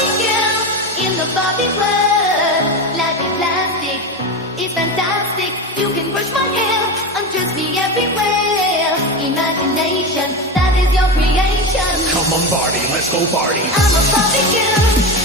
Barbie girl in the Barbie world. Life is plastic, it's fantastic. You can brush my hair, undress me everywhere. Imagination, that is your creation. Come on, Barbie, let's go party. I'm a Barbie girl.